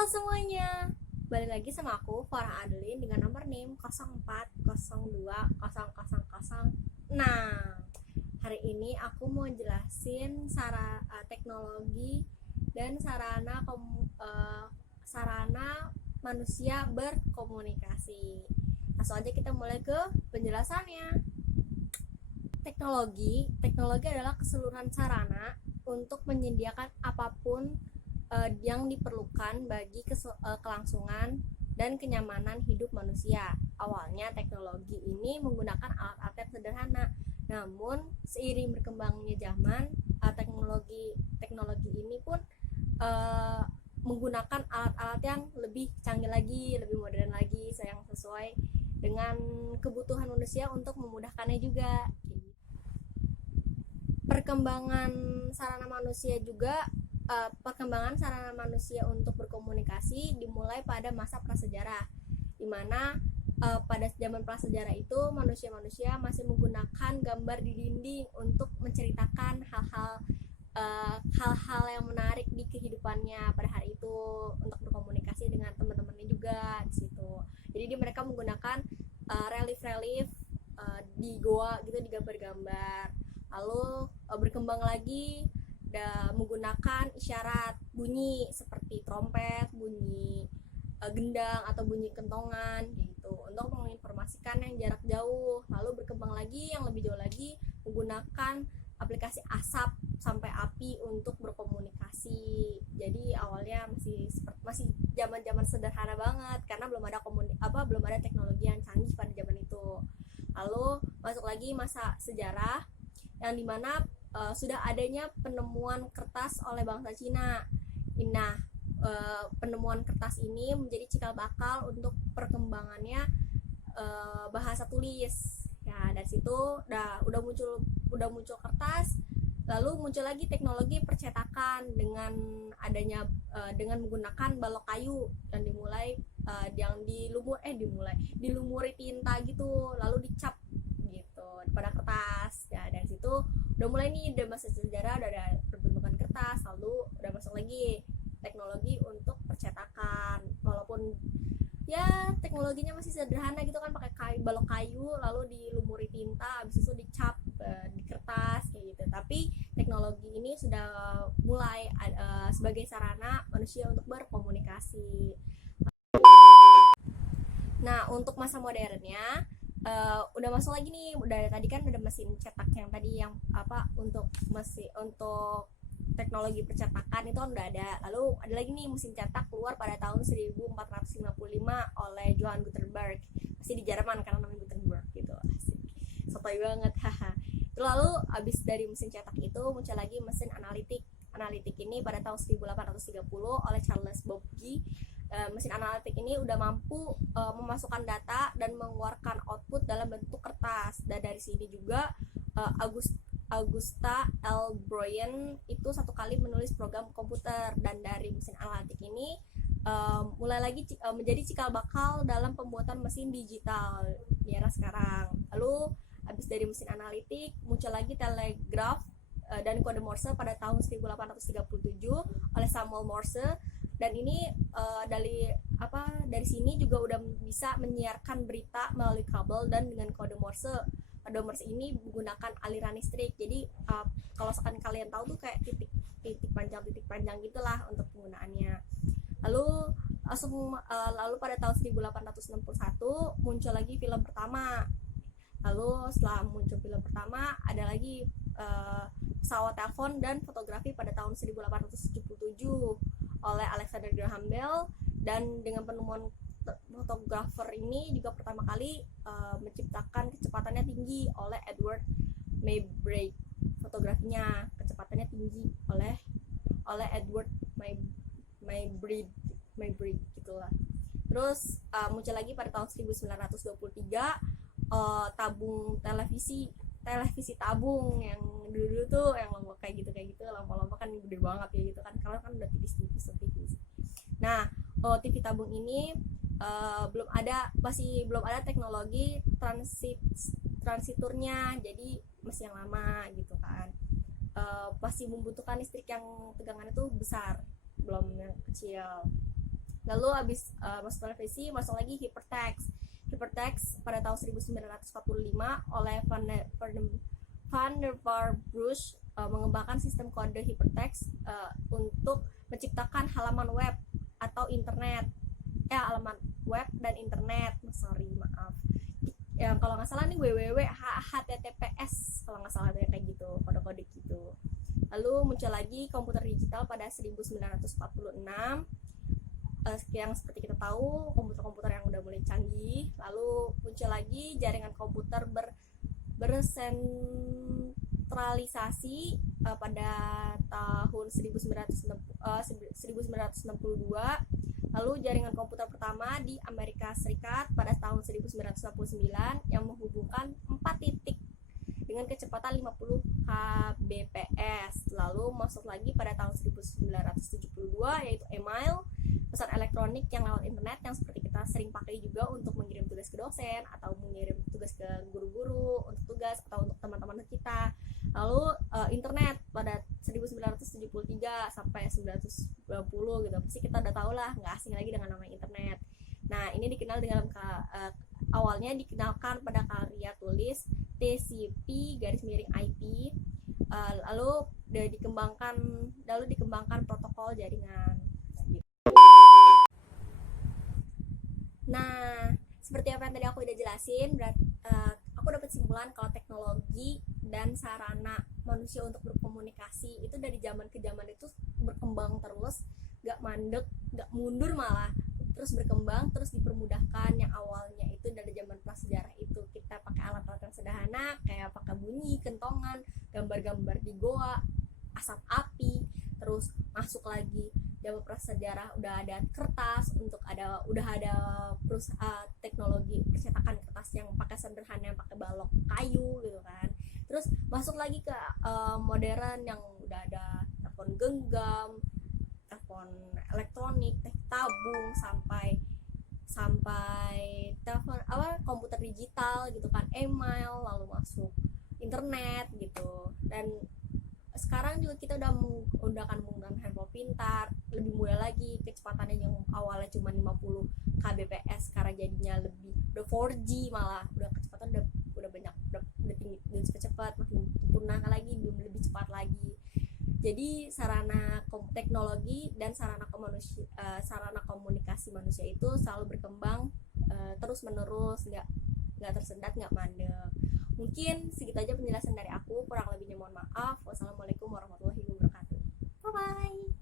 Halo semuanya, balik lagi sama aku Farah Adeline dengan nomor NIM 04020000. Nah, hari ini aku mau jelasin teknologi dan sarana manusia berkomunikasi. Langsung aja kita mulai ke penjelasannya. Teknologi adalah keseluruhan sarana untuk menyediakan apapun yang diperlukan bagi kelangsungan dan kenyamanan hidup manusia. Awalnya teknologi ini menggunakan alat-alat yang sederhana, namun seiring berkembangnya zaman, teknologi ini pun menggunakan alat-alat yang lebih canggih lagi, lebih modern lagi, yang sesuai dengan kebutuhan manusia untuk memudahkannya juga. Perkembangan sarana manusia juga Perkembangan sarana manusia untuk berkomunikasi dimulai pada masa prasejarah, di mana pada zaman prasejarah itu manusia-manusia masih menggunakan gambar di dinding untuk menceritakan hal-hal yang menarik di kehidupannya pada hari itu, untuk berkomunikasi dengan teman-temannya juga di situ. Jadi mereka menggunakan relief di goa gitu, di gambar-gambar. Lalu berkembang lagi menggunakan isyarat bunyi seperti trompet, bunyi gendang atau bunyi kentongan gitu untuk menginformasikan yang jarak jauh. Lalu berkembang lagi yang lebih jauh lagi menggunakan aplikasi asap sampai api untuk berkomunikasi. Jadi awalnya masih zaman-zaman sederhana banget karena belum ada teknologi yang canggih pada zaman itu. Lalu masuk lagi masa sejarah yang dimana sudah adanya penemuan kertas oleh bangsa Cina. Nah, penemuan kertas ini menjadi cikal bakal untuk perkembangannya bahasa tulis. Ya, dari situ udah muncul kertas, lalu muncul lagi teknologi percetakan dengan menggunakan balok kayu yang dilumuri tinta gitu, lalu dicap gitu pada kertas. Ya, dari situ udah mulai nih, udah masa sejarah, udah ada perbentukan kertas, lalu udah masuk lagi teknologi untuk percetakan. Walaupun ya teknologinya masih sederhana gitu kan, pakai balok kayu lalu dilumuri tinta, habis itu dicap di kertas kayak gitu. Tapi teknologi ini sudah mulai sebagai sarana manusia untuk berkomunikasi. Nah, untuk masa modernnya udah masuk lagi nih, tadi kan udah mesin cetak yang tadi yang untuk teknologi percetakan itu kan udah ada. Lalu ada lagi nih mesin cetak keluar pada tahun 1455 oleh Johann Gutenberg, masih di Jerman karena namanya Gutenberg gitu. Asik, sotoy banget. Lalu abis dari mesin cetak itu muncul lagi mesin analitik ini pada tahun 1830 oleh Charles Babbage. Mesin analitik ini udah mampu memasukkan data dan mengeluarkan output dalam bentuk kertas. Dan dari sini juga Augusta L. Bryan itu satu kali menulis program komputer. Dan dari mesin analitik ini mulai lagi menjadi cikal bakal dalam pembuatan mesin digital di era sekarang. Lalu habis dari mesin analitik muncul lagi telegraf dan kode Morse pada tahun 1837 oleh Samuel Morse. Dan ini dari sini juga udah bisa menyiarkan berita melalui kabel dan dengan kode Morse. Kode Morse ini menggunakan aliran listrik. Jadi kalau sekarang kalian tahu tuh kayak titik panjang gitulah untuk penggunaannya. Lalu pada tahun 1861 muncul lagi film pertama. Lalu setelah muncul film pertama ada lagi pesawat telepon dan fotografi pada tahun 1877 oleh Alexander Graham Bell. Dan dengan penemuan fotografer ini juga pertama kali menciptakan kecepatannya tinggi oleh Edward Maybrake. Fotografinya kecepatannya tinggi oleh Edward Maybrake gitulah. Terus muncul lagi pada tahun 1923 tabung televisi tabung yang dulu tuh yang lomba kayak gitu lomba kan gede banget ya gitu kan, kalau kan udah tipis. Nah, TV tabung ini masih belum ada teknologi transiturnya, jadi masih yang lama gitu kan. Masih membutuhkan listrik yang tegangannya tuh besar, belum yang kecil. Lalu abis masuk televisi, masuk lagi hypertext. Hypertext pada tahun 1945 oleh Vannevar Bush mengembangkan sistem kode hypertext untuk menciptakan halaman web atau internet, halaman web dan internet. Maaf. Yang kalau nggak salah nih www https kalau nggak salah kayak gitu, kode-kode gitu. Lalu muncul lagi komputer digital pada 1946. Yang seperti kita tahu komputer-komputer yang udah mulai canggih. Lalu muncul lagi jaringan komputer bersentralisasi pada tahun 1962. Lalu jaringan komputer pertama di Amerika Serikat pada tahun 1969 yang menghubungkan 4 titik dengan kecepatan 50 kbps. Lalu masuk lagi pada tahun 1972 yaitu email, pesan elektronik yang lewat internet yang seperti kita sering pakai juga untuk mengirim tugas ke dosen atau mengirim tugas ke guru-guru untuk tugas atau untuk teman-teman kita. Lalu internet pada 1973 sampai 1990 gitu. Pasti kita udah tahu lah, nggak asing lagi dengan namanya internet. Nah, ini dikenal dengan awalnya dikenalkan pada karya tulis TCP/IP, lalu dikembangkan protokol jaringan. Nah, seperti apa yang tadi aku udah jelasin, aku dapat simpulan kalau teknologi dan sarana manusia untuk berkomunikasi itu dari zaman ke zaman itu berkembang terus, gak mandek, gak mundur malah, terus berkembang, terus dipermudahkan. Yang awalnya itu dari zaman prasejarah itu kita pakai alat-alat yang sederhana kayak pakai bunyi, kentongan, gambar-gambar di goa, asap api. Terus masuk lagi zaman prasejarah udah ada kertas, udah ada teknologi percetakan kertas yang pakai sederhana, yang pakai balok kayu gitu kan. Terus masuk lagi ke modern yang udah ada telepon genggam, telepon elektronik, teh tabung, sampai telepon komputer digital gitu kan, email, lalu masuk internet gitu. Dan sekarang juga kita udah akan menggunakan handphone pintar, lebih mudah lagi, kecepatannya yang awalnya cuma 50 kbps sekarang jadinya udah 4G, malah udah kecepatan udah banyak, udah tinggi, udah cepat, makin sempurna lagi, lebih cepat lagi. Jadi sarana teknologi dan sarana komunikasi manusia itu selalu berkembang terus menerus, nggak tersendat, nggak mandek. Mungkin segitu aja penjelasan dari aku, kurang lebihnya mohon maaf. Wassalamualaikum warahmatullahi wabarakatuh. Bye bye.